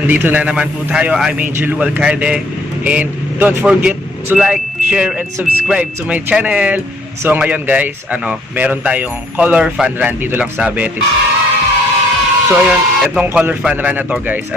Nandito na naman po tayo. I'm Angel Alcaide. And don't forget to like, share, and subscribe to my channel. So ngayon guys, meron tayong color fun run dito lang sa Betis. So ayun, itong color fun run na to guys,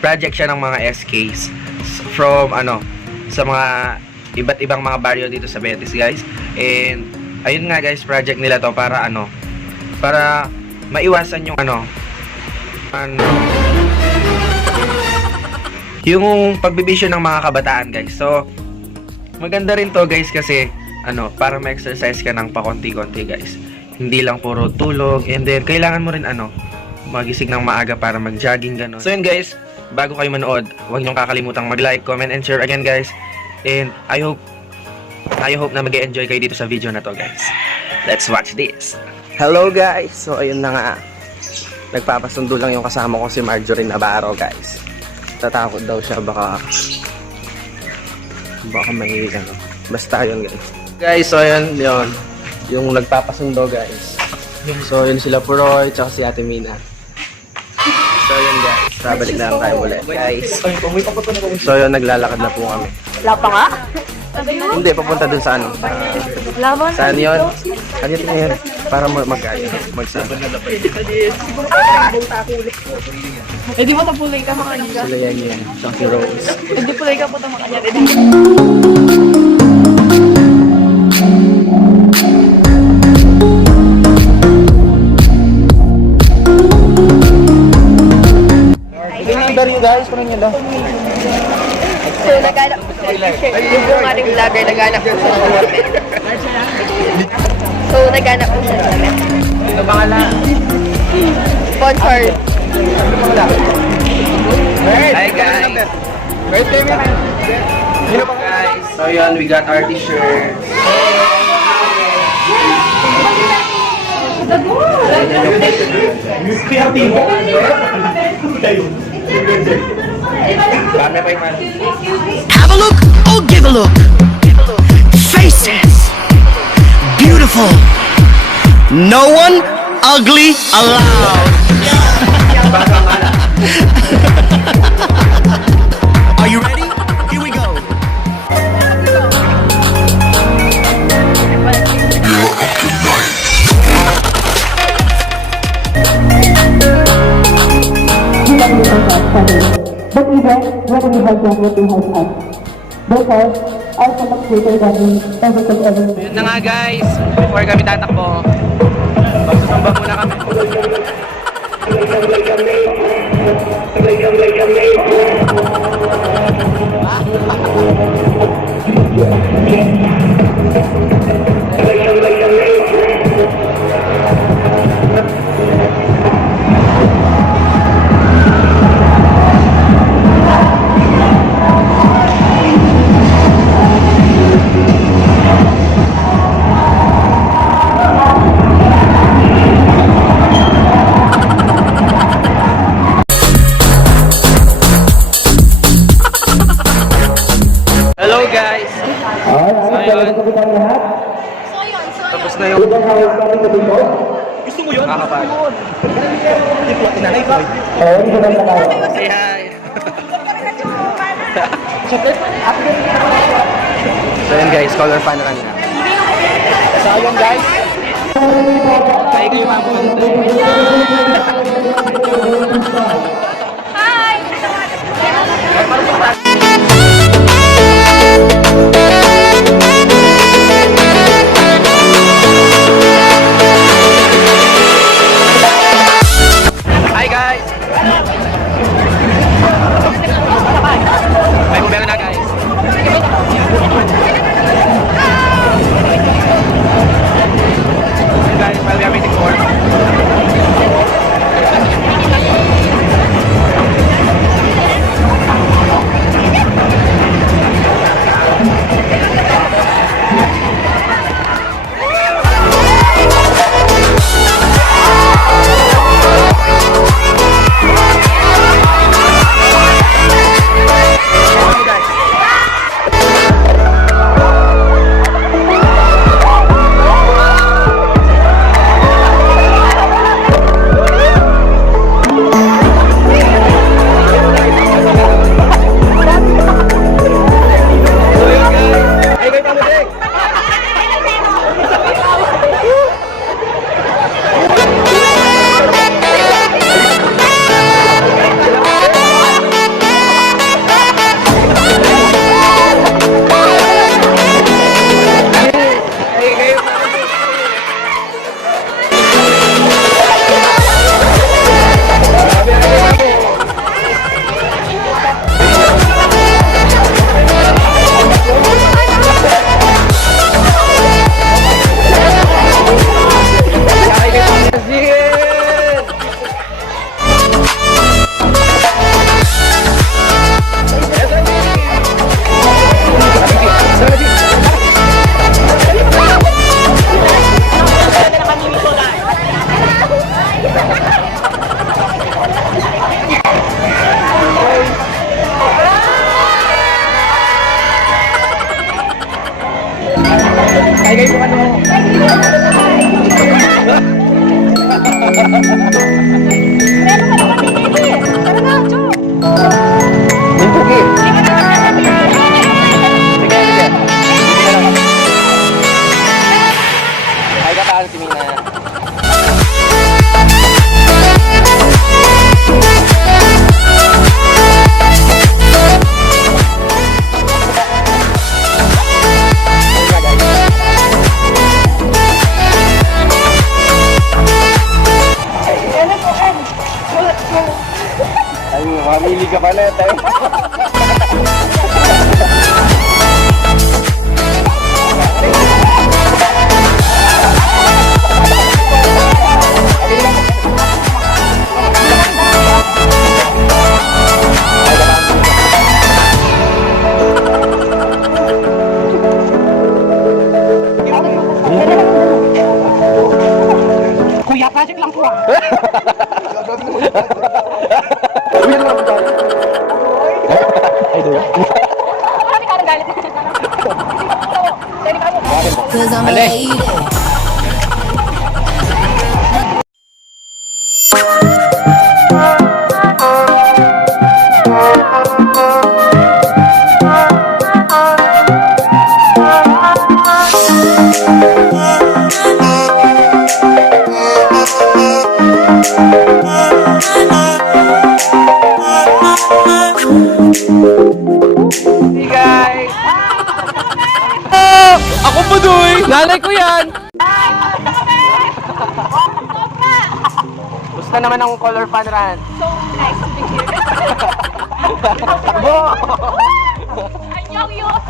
project siya ng mga SKs from sa mga iba't ibang mga barrio dito sa Betis guys. And ayun nga guys, project nila to para para maiwasan yung yung pagbibisyo ng mga kabataan guys. So maganda rin to guys kasi para ma-exercise ka ng pakonti-konti guys. Hindi lang puro tulog, and then kailangan mo rin magising ng maaga para mag-jogging gano'n. So yun guys, bago kayo manood, huwag niyong kakalimutang mag-like, comment, and share again guys. And I hope na mag-enjoy kayo dito sa video na to guys. Let's watch this. Hello guys, so ayun na nga. Nagpapasundo lang yung kasama ko si Marjorie Navarro guys. Tatakot daw siya, baka may basta yun guys. Guys, so yun yung nagpapasundo guys. So yun sila Puroy, tsaka si Ate Mina. So yun guys, babalik na lang tayo ulit guys. So yun, naglalakad na po kami. Wala pa nga? Hindi, papunta dun sa Laban? saan yun? Ano yun? Para magsama. Eh di mo tapulay ka mga kanya. Sila yan, Chunky Rose. Eh di pulay ka po ito mga kanya. Guys, parang yun lang. So naghanap po siya. Yung po ating vlogger, naghanap po siya. So naghanap po siya. Sino pangalan? Sponsor. Hi guys. Sino pa guys? So yun, we got our t-shirt. Have a look or give a look. Faces beautiful. No one ugly allowed. Are you ready? Here we go. But even when we have done what we have done. Therefore, I cannot greater than everything ever. Yun na nga guys, before kami tatakbo, magsusumba muna kami. Hello guys! So yun, tapos na yung gusto mo yun? Kakapag say hi! So yun guys, color fun run na. So yun guys, tayo kayo mapunta. Hi guys! May problema na guys. Guys, while we are waiting for Kaya mo ano. Yung pugi. Sige, sige. Ay, kataan si Mina. Ay, mamili ka pa na tayo. Kuya, project lang po ah. Ay, doon. Marami ka nang galit. Cause I'm a lady. Hey guys! Ako po doy! Nanay ko yan! Gusto naman ang color fun run. So nice to be here. Takbo! Anyong yun.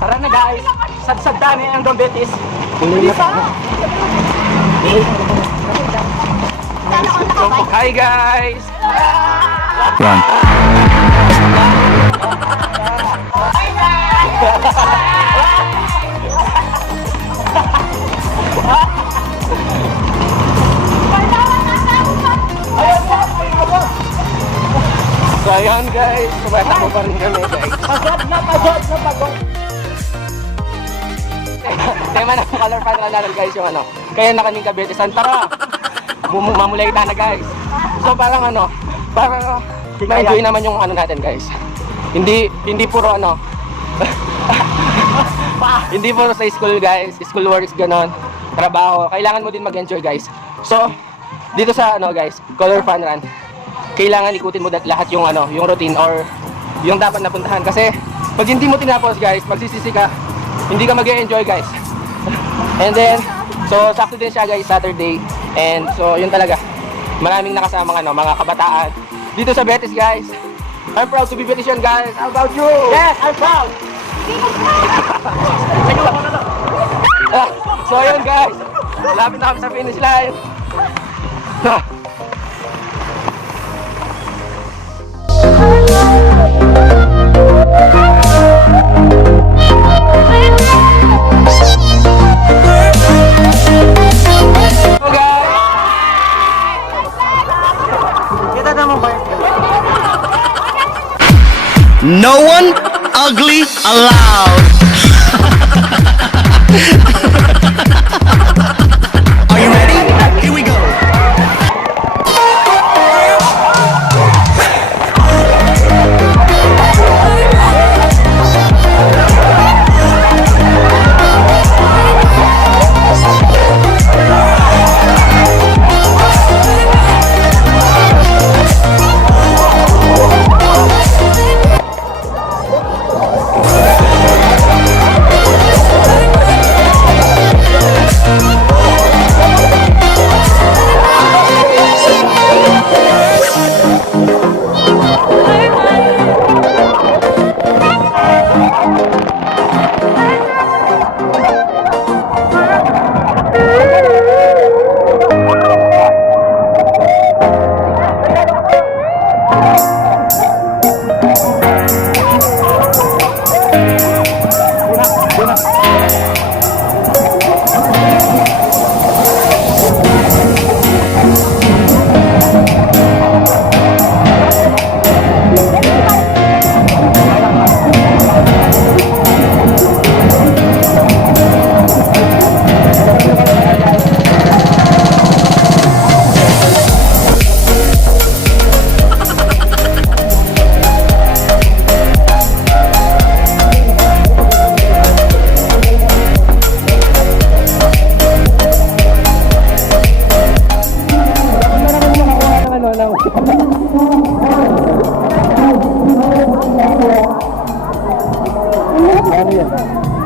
Tara na guys! Sadsad dami ang Dombetis. Hi guys! So ayun guys, tumatakbo pa rin kami guys. Pagod. Tema ng color fan na natin guys yung ano. Kaya na kaming kabetisan. Tara! Mamulay na guys. So parang ano, parang ma-enjoy naman yung ano natin guys. Hindi puro ano. Hindi puro sa school guys. School works ganon. Trabaho. Kailangan mo din mag-enjoy guys. So, dito sa ano guys, color fun run. Kailangan ikutin mo lahat yung ano, yung routine or yung dapat napuntahan kasi pag hindi mo tinapos guys, magsisisi ka, hindi ka mag-enjoy guys. And then, so sakto din siya guys, Saturday. And so, yun talaga. Maraming nakasamang ano, mga kabataan dito sa Betis guys. I'm proud to be Betisian guys. How about you? Yes, I'm proud. So yun guys, lapit na kami sa finish line. So guys, No one ugly allowed. Are you ready? Here we go.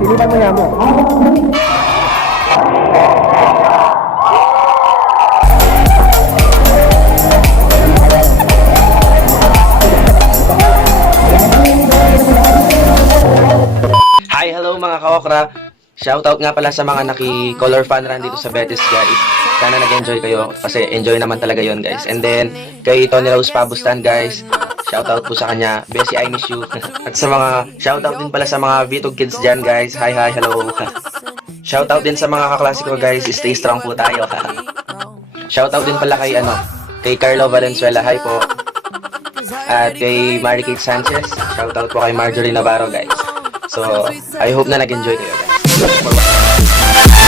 Sinipan mo yan mo. Hi, hello mga ka-okra. Shoutout nga pala sa mga naki-color fan run dito sa Betis, guys. Sana nag-enjoy kayo kasi enjoy naman talaga yon, guys. And then, kay Tony Rose Pabustan, guys. Shoutout po sa kanya. Bessie, I miss you. At sa mga, shoutout din pala sa mga Vitog kids dyan, guys. Hi, hi, hello. Shoutout din sa mga kaklasiko, guys. Stay strong po tayo. Shoutout din pala kay, kay Carlo Valenzuela. Hi po. At kay Mary Kate Sanchez. Shoutout po kay Marjorie Navarro, guys. So, I hope na nag-enjoy kayo, guys.